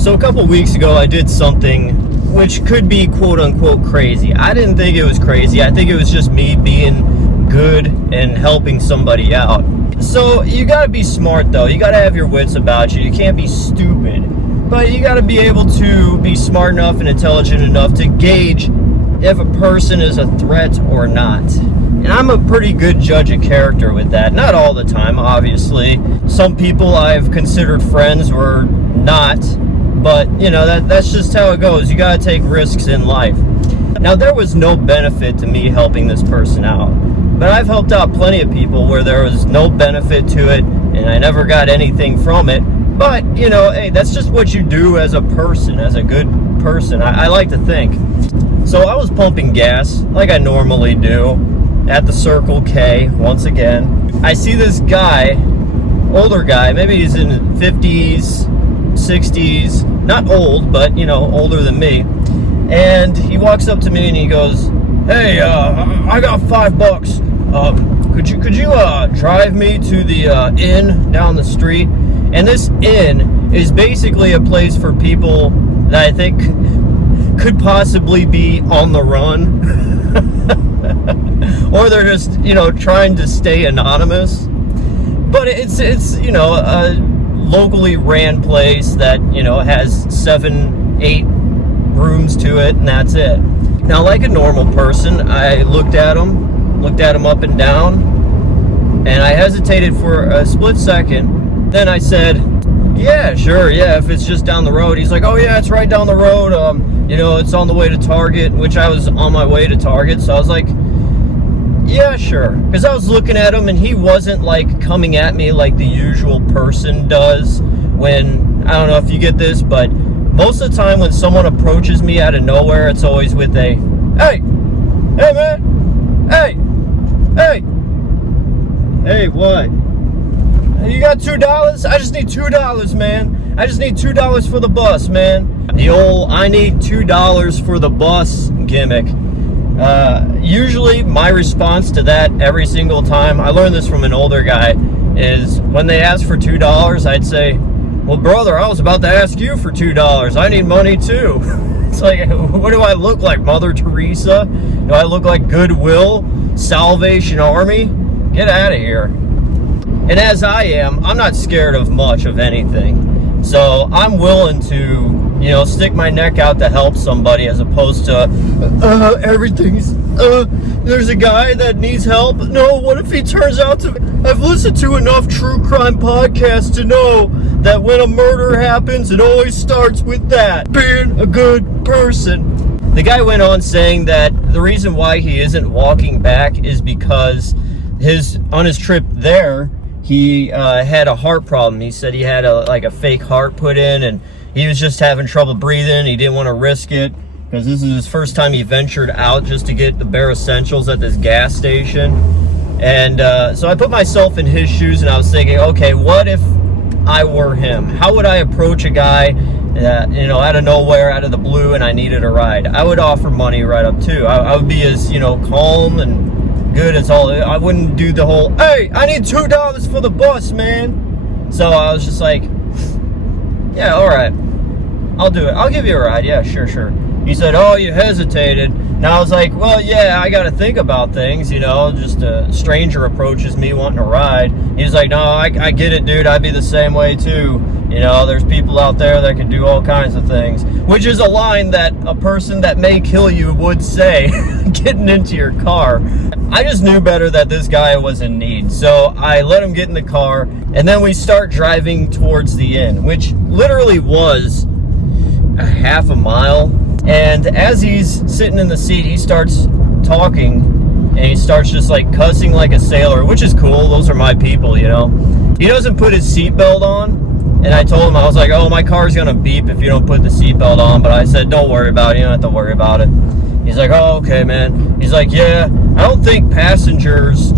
So a couple weeks ago, I did something which could be quote-unquote crazy. I didn't think it was crazy. I think it was just me being good and helping somebody out. So you gotta be smart, though. You gotta have your wits about you. You can't be stupid. But you gotta be able to be smart enough and intelligent enough to gauge if a person is a threat or not. And I'm a pretty good judge of character with that. Not all the time, obviously. Some people I've considered friends were not. But, you know, that's just how it goes. You got to take risks in life. Now, there was no benefit to me helping this person out. But I've helped out plenty of people where there was no benefit to it, and I never got anything from it. But, you know, hey, that's just what you do as a person, as a good person. I like to think. So I was pumping gas, like I normally do, at the Circle K, once again. I see this guy, older guy, maybe he's in his 50s, 60s, not old, but, you know, older than me. And he walks up to me and he goes, "Hey, I got $5. Could you drive me to the inn down the street?" And this inn is basically a place for people that I think could possibly be on the run. Or they're just, you know, trying to stay anonymous. But it's you know, a locally ran place that, you know, has 7-8 rooms to it, and that's it. Now, like a normal person, I looked at him up and down, and I hesitated for a split second. Then I said, "Yeah, sure, yeah, if it's just down the road." He's like, "Oh yeah, it's right down the road. You know, it's on the way to Target," which I was on my way to Target, so I was like, "Yeah, sure." Because I was looking at him and he wasn't like coming at me like the usual person does when, I don't know if you get this, but most of the time when someone approaches me out of nowhere, it's always with a, "Hey, hey man, hey, what? You got $2? I just need $2, man. I just need $2 for the bus, man." The old "I need $2 for the bus" gimmick. Usually my response to that every single time, I learned this from an older guy, is when they ask for $2, I'd say, "Well, brother, I was about to ask you for $2. I need money too." It's like, what do I look like, Mother Teresa? Do I look like Goodwill, Salvation Army? Get out of here. And as I am, I'm not scared of much of anything. So I'm willing to, you know, stick my neck out to help somebody, as opposed to, there's a guy that needs help. No, what if he turns out to, I've listened to enough true crime podcasts to know that when a murder happens, it always starts with that, being a good person. The guy went on saying that the reason why he isn't walking back is because on his trip there, he had a heart problem. He said he had a fake heart put in, and he was just having trouble breathing. He didn't want to risk it because this is his first time he ventured out just to get the bare essentials at this gas station. And so I put myself in his shoes, and I was thinking, okay, what if I were him? How would I approach a guy that, you know, out of nowhere, out of the blue, and I needed a ride? I would offer money right up too. I would be as, you know, calm and good as all. I wouldn't do the whole, "Hey, I need $2 for the bus, man." So I was just like, "Yeah, all right, I'll do it. I'll give you a ride. Yeah, sure." He said, "Oh, you hesitated." Now I was like, "Well, yeah, I got to think about things, you know, just a stranger approaches me wanting a ride." He's like, "No, I get it, dude. I'd be the same way too. You know, there's people out there that can do all kinds of things," which is a line that a person that may kill you would say getting into your car. I just knew better that this guy was in need. So I let him get in the car, and then we start driving towards the inn, which literally was a half a mile. And as he's sitting in the seat, he starts talking, and he starts just like cussing like a sailor, which is cool. Those are my people, you know. He doesn't put his seatbelt on, and I told him, I was like, "Oh, my car's gonna beep if you don't put the seatbelt on." But I said, "Don't worry about it. You don't have to worry about it." He's like, "Oh, okay, man." He's like, "Yeah, I don't think passengers,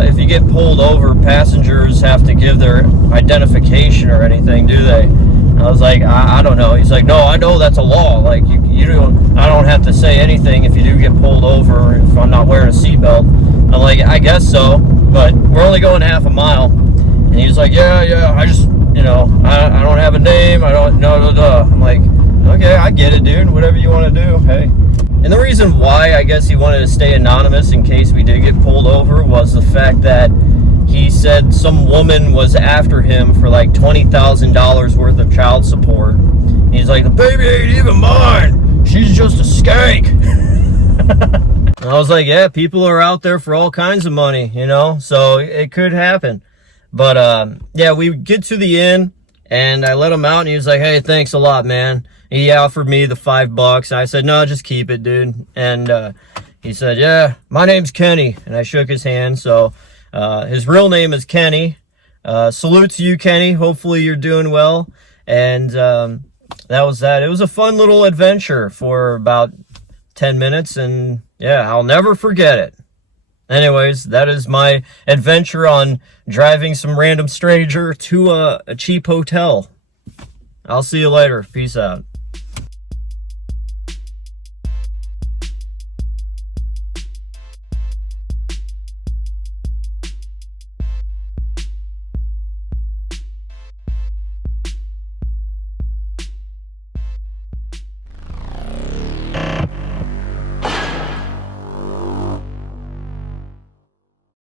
if you get pulled over, passengers have to give their identification or anything, do they?" And I was like, I don't know. He's like, "No, I know that's a law. Like, you don't, I don't have to say anything if you do get pulled over if I'm not wearing a seatbelt." I'm like, "I guess so, but we're only going half a mile." And he's like, yeah, I just, you know, I don't have a name. I don't know. okay, I get it, dude. Whatever you want to do, hey. And the reason why I guess he wanted to stay anonymous in case we did get pulled over was the fact that he said some woman was after him for like $20,000 worth of child support. He's like, the baby ain't even mine. She's just a skank. I was like, yeah, people are out there for all kinds of money, you know, so it could happen. But yeah, we get to the inn and I let him out and he was like, hey, thanks a lot, man. He offered me the $5. I said, no, just keep it, dude. And he said, yeah, my name's Kenny. And I shook his hand. So his real name is Kenny. Salute to you, Kenny. Hopefully you're doing well. And that was that. It was a fun little adventure for about 10 minutes. And yeah, I'll never forget it. Anyways, that is my adventure on driving some random stranger to a cheap hotel. I'll see you later. Peace out.